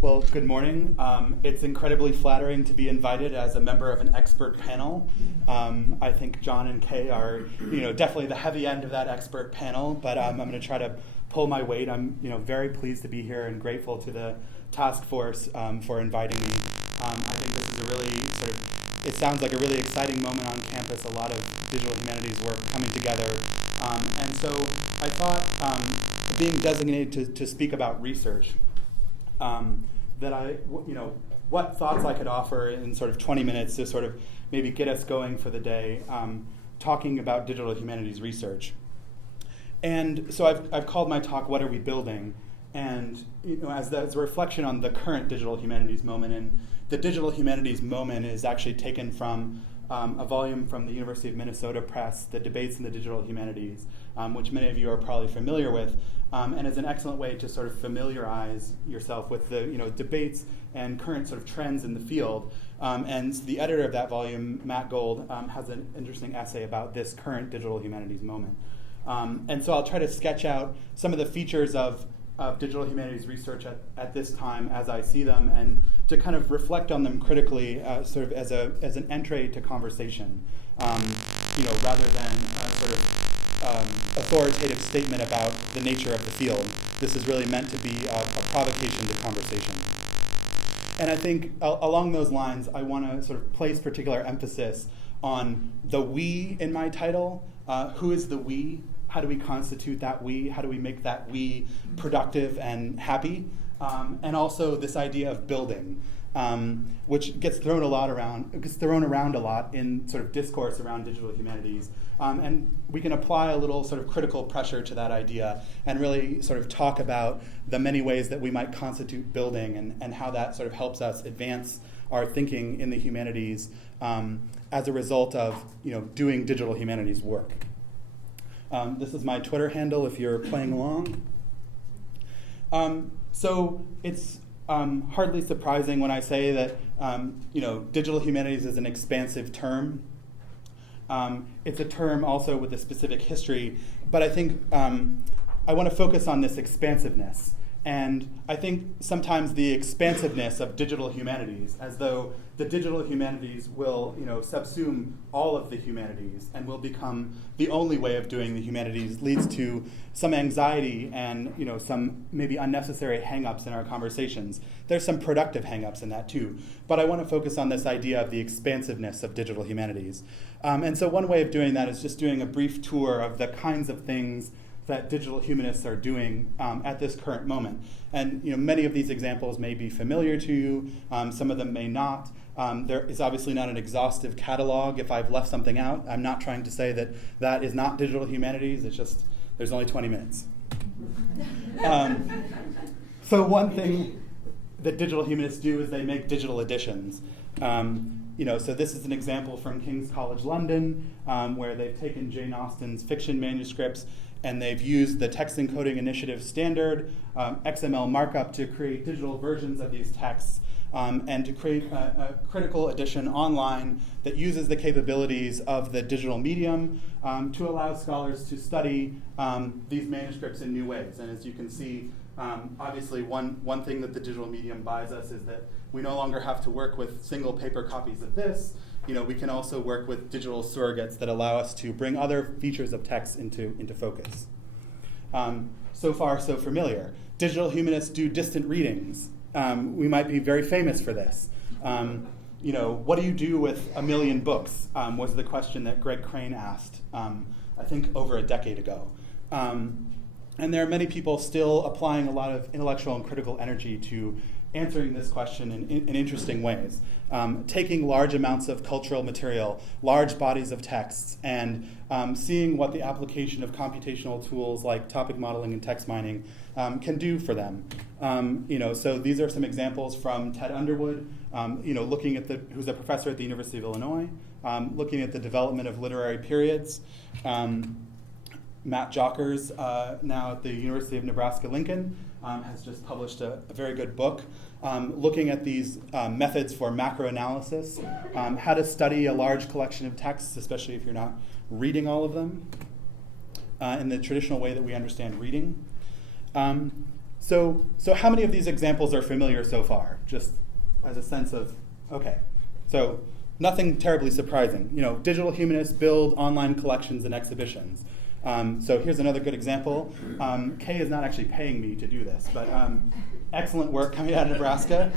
Well, good morning. It's incredibly flattering to be invited as a member of an expert panel. I think John and Kay are, definitely the heavy end of that expert panel, but I'm going to try to pull my weight. I'm, very pleased to be here and grateful to the task force for inviting me. I think this is a really it sounds like a really exciting moment on campus, a lot of digital humanities work coming together. And so I thought being designated to speak about research, that what thoughts I could offer in 20 minutes to maybe get us going for the day, talking about digital humanities research. And so I've called my talk, What Are We Building? And as a reflection on the current digital humanities moment, and the digital humanities moment is actually taken from a volume from the University of Minnesota Press, The Debates in the Digital Humanities, which many of you are probably familiar with, and is an excellent way to familiarize yourself with the debates and current trends in the field. And the editor of that volume, Matt Gold, has an interesting essay about this current digital humanities moment. And so I'll try to sketch out some of the features of digital humanities research at this time as I see them, and to kind of reflect on them critically, as an entree to conversation, rather than authoritative statement about the nature of the field. This is really meant to be a provocation to conversation. And I think along those lines, I want to place particular emphasis on the we in my title. Who is the we? How do we constitute that we? How do we make that we productive and happy? And also this idea of building, which gets thrown around a lot in discourse around digital humanities. And we can apply a little critical pressure to that idea and really talk about the many ways that we might constitute building, and how that helps us advance our thinking in the humanities as a result of doing digital humanities work. This is my Twitter handle if you're playing along. So it's hardly surprising when I say that digital humanities is an expansive term. It's a term also with a specific history, but I think I want to focus on this expansiveness. And I think sometimes the expansiveness of digital humanities, as though the digital humanities will, subsume all of the humanities and will become the only way of doing the humanities, leads to some anxiety and, some maybe unnecessary hang-ups in our conversations. There's some productive hang-ups in that too. But I want to focus on this idea of the expansiveness of digital humanities. And so one way of doing that is just doing a brief tour of the kinds of things that digital humanists are doing at this current moment. And many of these examples may be familiar to you, some of them may not. There is obviously not an exhaustive catalog. If I've left something out, I'm not trying to say that is not digital humanities, it's just there's only 20 minutes. So one thing that digital humanists do is they make digital editions. So this is an example from King's College London, where they've taken Jane Austen's fiction manuscripts and they've used the text encoding initiative standard XML markup to create digital versions of these texts, and to create a critical edition online that uses the capabilities of the digital medium to allow scholars to study these manuscripts in new ways. And as you can see, obviously one thing that the digital medium buys us is that we no longer have to work with single paper copies of this. We can also work with digital surrogates that allow us to bring other features of text into focus. So far, so familiar. Digital humanists do distant readings. We might be very famous for this. What do you do with 1 million books, was the question that Greg Crane asked, I think over a decade ago. And there are many people still applying a lot of intellectual and critical energy to answering this question in interesting ways. Taking large amounts of cultural material, large bodies of texts, and seeing what the application of computational tools like topic modeling and text mining can do for them. So these are some examples from Ted Underwood, looking at who's a professor at the University of Illinois, looking at the development of literary periods. Matt Jockers, now at the University of Nebraska-Lincoln, has just published a very good book looking at these methods for macroanalysis, how to study a large collection of texts, especially if you're not reading all of them, in the traditional way that we understand reading. So how many of these examples are familiar so far? Just as a sense of, okay. So nothing terribly surprising. Digital humanists build online collections and exhibitions. So here's another good example. Kay is not actually paying me to do this, but excellent work coming out of Nebraska.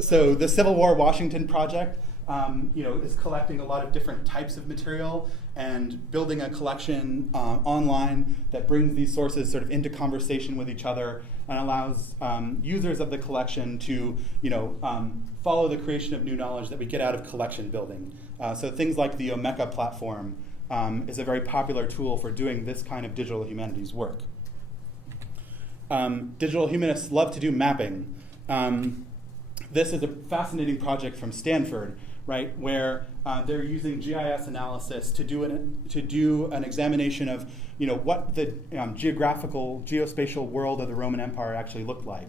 So the Civil War Washington Project, is collecting a lot of different types of material and building a collection online that brings these sources sort of into conversation with each other and allows users of the collection to, follow the creation of new knowledge that we get out of collection building. So things like the Omeka platform is a very popular tool for doing this kind of digital humanities work. Digital humanists love to do mapping. This is a fascinating project from Stanford, right, where they're using GIS analysis to do an examination of, what the geospatial world of the Roman Empire actually looked like.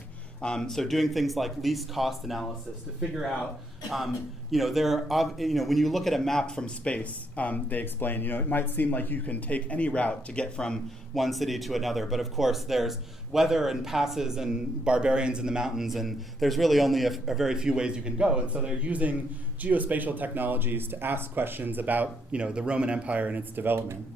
So doing things like least cost analysis to figure out, when you look at a map from space, they explain, it might seem like you can take any route to get from one city to another, but of course there's weather and passes and barbarians in the mountains, and there's really only a very few ways you can go. And so they're using geospatial technologies to ask questions about, the Roman Empire and its development.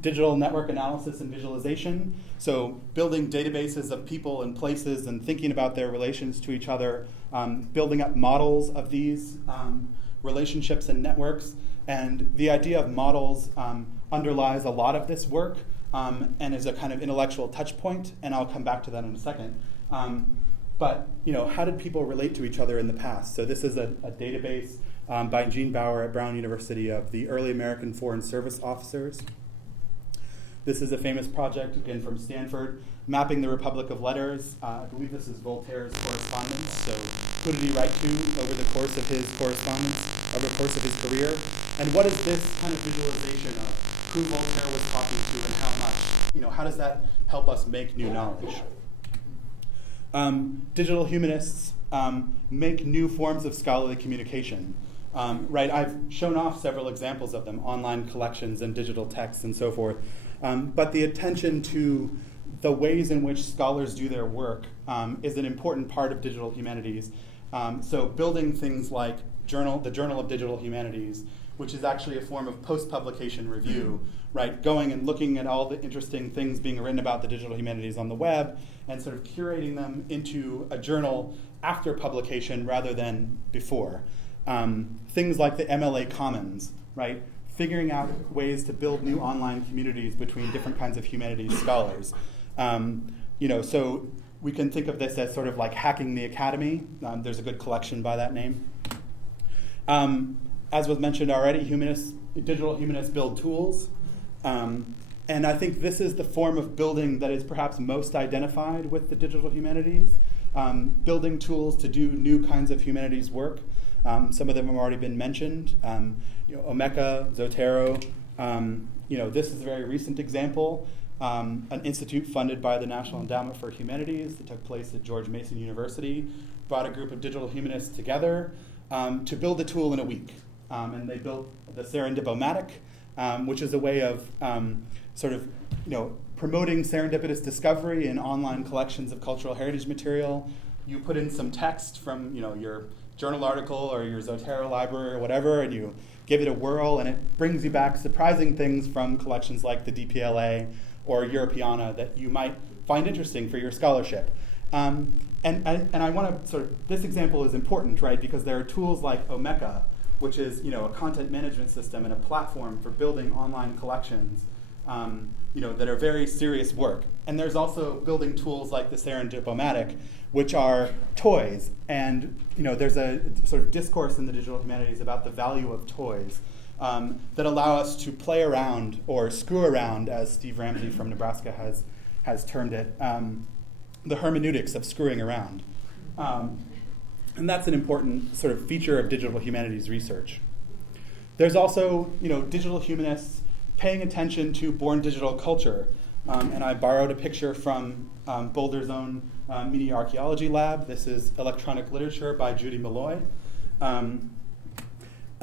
Digital network analysis and visualization, so building databases of people and places and thinking about their relations to each other, building up models of these relationships and networks. And the idea of models underlies a lot of this work and is a kind of intellectual touch point, and I'll come back to that in a second. But how did people relate to each other in the past? So this is a database by Gene Bauer at Brown University of the early American Foreign Service officers. This is a famous project, again, from Stanford, mapping the Republic of Letters. I believe this is Voltaire's correspondence. So who did he write to over the course of his correspondence, over the course of his career? And what is this kind of visualization of who Voltaire was talking to and how much? How does that help us make new knowledge? Digital humanists make new forms of scholarly communication. Right, I've shown off several examples of them, online collections and digital texts and so forth. But the attention to the ways in which scholars do their work is an important part of digital humanities. So building things like the Journal of Digital Humanities, which is actually a form of post-publication review, right? Going and looking at all the interesting things being written about the digital humanities on the web and sort of curating them into a journal after publication rather than before. Things like the MLA Commons, right? Figuring out ways to build new online communities between different kinds of humanities scholars. So we can think of this as sort of like hacking the academy. There's a good collection by that name. As was mentioned already, digital humanists build tools. And I think this is the form of building that is perhaps most identified with the digital humanities, building tools to do new kinds of humanities work. Some of them have already been mentioned. Omeka, Zotero. This is a very recent example. An institute funded by the National Endowment for Humanities that took place at George Mason University brought a group of digital humanists together to build a tool in a week. And they built the Serendip-O-Matic, which is a way of promoting serendipitous discovery in online collections of cultural heritage material. You put in some text from your journal article or your Zotero library or whatever, and you give it a whirl, and it brings you back surprising things from collections like the DPLA or Europeana that you might find interesting for your scholarship. And I want to this example is important, right? Because there are tools like Omeka, which is a content management system and a platform for building online collections, that are very serious work. And there's also building tools like the Serendip-O-Matic, which are toys. And there's a sort of discourse in the digital humanities about the value of toys that allow us to play around or screw around, as Steve Ramsey from Nebraska has termed it, the hermeneutics of screwing around. And that's an important sort of feature of digital humanities research. There's also, digital humanists paying attention to born digital culture. And I borrowed a picture from Boulder's own media archaeology lab. This is Electronic Literature by Judy Malloy.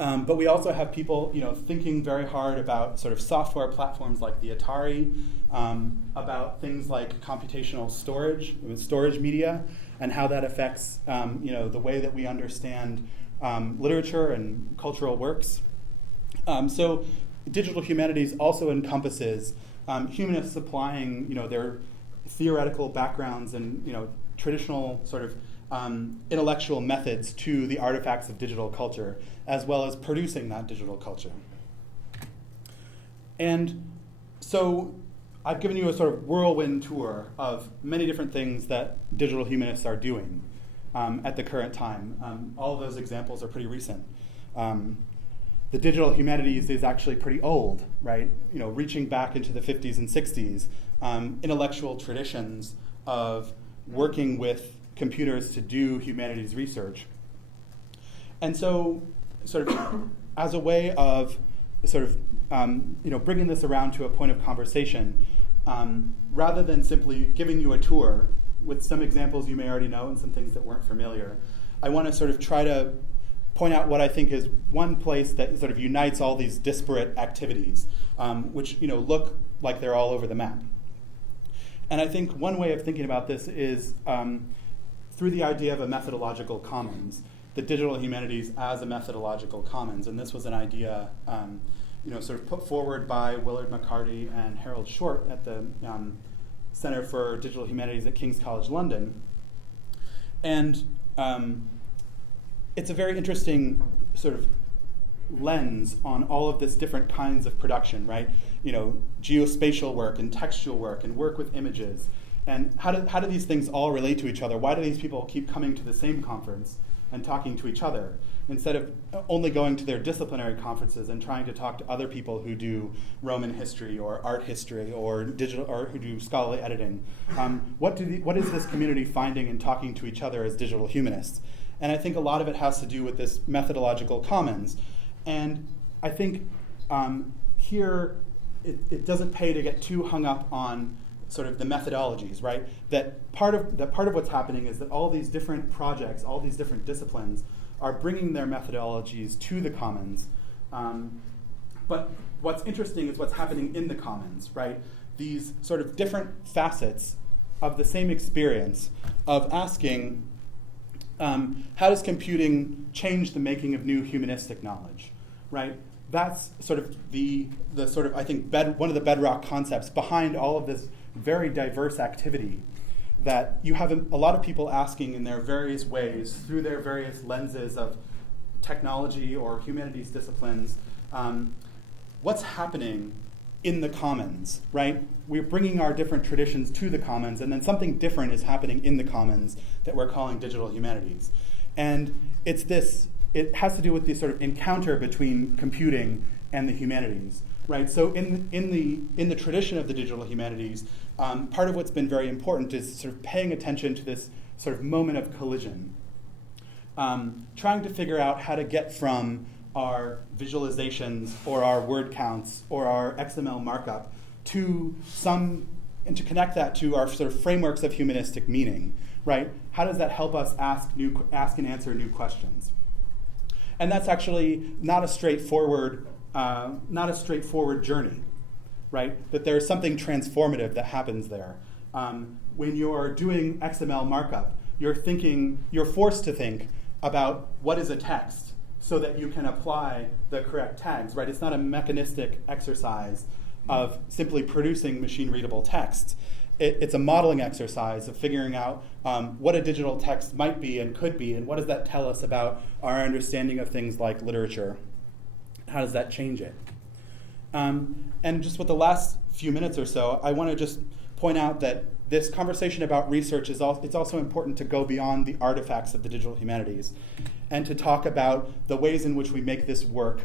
But we also have people, thinking very hard about sort of software platforms like the Atari, about things like computational storage, storage media, and how that affects, the way that we understand literature and cultural works. So digital humanities also encompasses humanists applying, their theoretical backgrounds and, traditional sort of intellectual methods to the artifacts of digital culture, as well as producing that digital culture. And so I've given you a sort of whirlwind tour of many different things that digital humanists are doing at the current time. All of those examples are pretty recent. The digital humanities is actually pretty old, right? Reaching back into the 50s and 60s, intellectual traditions of working with computers to do humanities research. And so, sort of, as a way of sort of, bringing this around to a point of conversation, rather than simply giving you a tour with some examples you may already know and some things that weren't familiar, I want to sort of try to point out what I think is one place that sort of unites all these disparate activities, which look like they're all over the map. And I think one way of thinking about this is through the idea of a methodological commons, the digital humanities as a methodological commons. And this was an idea sort of put forward by Willard McCarty and Harold Short at the Center for Digital Humanities at King's College London. And it's a very interesting sort of lens on all of this different kinds of production, right? Geospatial work and textual work and work with images. And how do these things all relate to each other? Why do these people keep coming to the same conference and talking to each other instead of only going to their disciplinary conferences and trying to talk to other people who do Roman history or art history or digital or who do scholarly editing? What is this community finding in talking to each other as digital humanists? And I think a lot of it has to do with this methodological commons. And I think here it doesn't pay to get too hung up on sort of the methodologies, right? That part of what's happening is that all these different projects, all these different disciplines are bringing their methodologies to the commons. But what's interesting is what's happening in the commons, right? These sort of different facets of the same experience of asking, how does computing change the making of new humanistic knowledge, right? That's sort of the sort of, I think, one of the bedrock concepts behind all of this very diverse activity, that you have a lot of people asking in their various ways, through their various lenses of technology or humanities disciplines, what's happening in the commons, right? We're bringing our different traditions to the commons, and then something different is happening in the commons that we're calling digital humanities. And it has to do with the sort of encounter between computing and the humanities, right? So in the tradition of the digital humanities, part of what's been very important is sort of paying attention to this sort of moment of collision, trying to figure out how to get from our visualizations or our word counts or our XML markup and to connect that to our sort of frameworks of humanistic meaning, right? How does that help us ask and answer new questions? And that's actually not a straightforward journey, right? That there's something transformative that happens there. When you're doing XML markup, you're forced to think about what is a text so that you can apply the correct tags, right? It's not a mechanistic exercise of simply producing machine-readable text. It's a modeling exercise of figuring out what a digital text might be and could be, and what does that tell us about our understanding of things like literature? How does that change it? And just with the last few minutes or so, I want to just point out that this conversation about research it's also important to go beyond the artifacts of the digital humanities and to talk about the ways in which we make this work.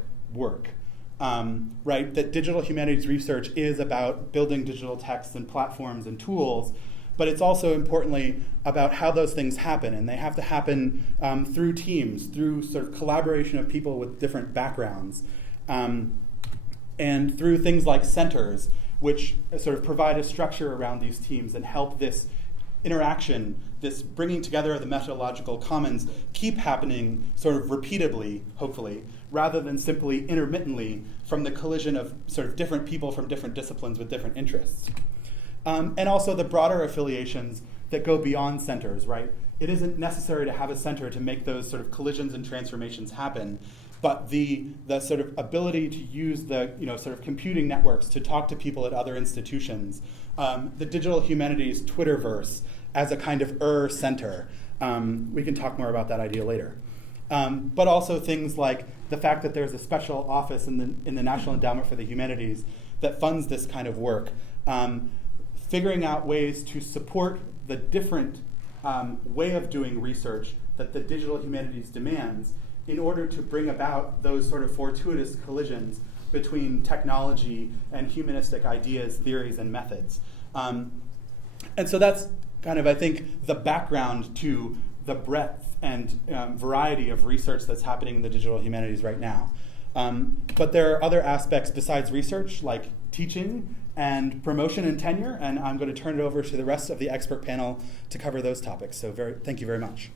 Right? That digital humanities research is about building digital texts and platforms and tools, but it's also importantly about how those things happen, and they have to happen through teams, through sort of collaboration of people with different backgrounds, and through things like centers, which sort of provide a structure around these teams and help this interaction, this bringing together of the methodological commons keep happening sort of repeatedly, hopefully, rather than simply intermittently from the collision of sort of different people from different disciplines with different interests. And also the broader affiliations that go beyond centers, right? It isn't necessary to have a center to make those sort of collisions and transformations happen, but the sort of ability to use the sort of computing networks to talk to people at other institutions, the digital humanities Twitterverse as a kind of center. We can talk more about that idea later. But also things like the fact that there's a special office in the National Endowment for the Humanities that funds this kind of work. Figuring out ways to support the different way of doing research that the digital humanities demands in order to bring about those sort of fortuitous collisions between technology and humanistic ideas, theories, and methods. And so that's kind of, I think, the background to the breadth and variety of research that's happening in the digital humanities right now. But there are other aspects besides research, like teaching and promotion and tenure, and I'm going to turn it over to the rest of the expert panel to cover those topics. So thank you very much.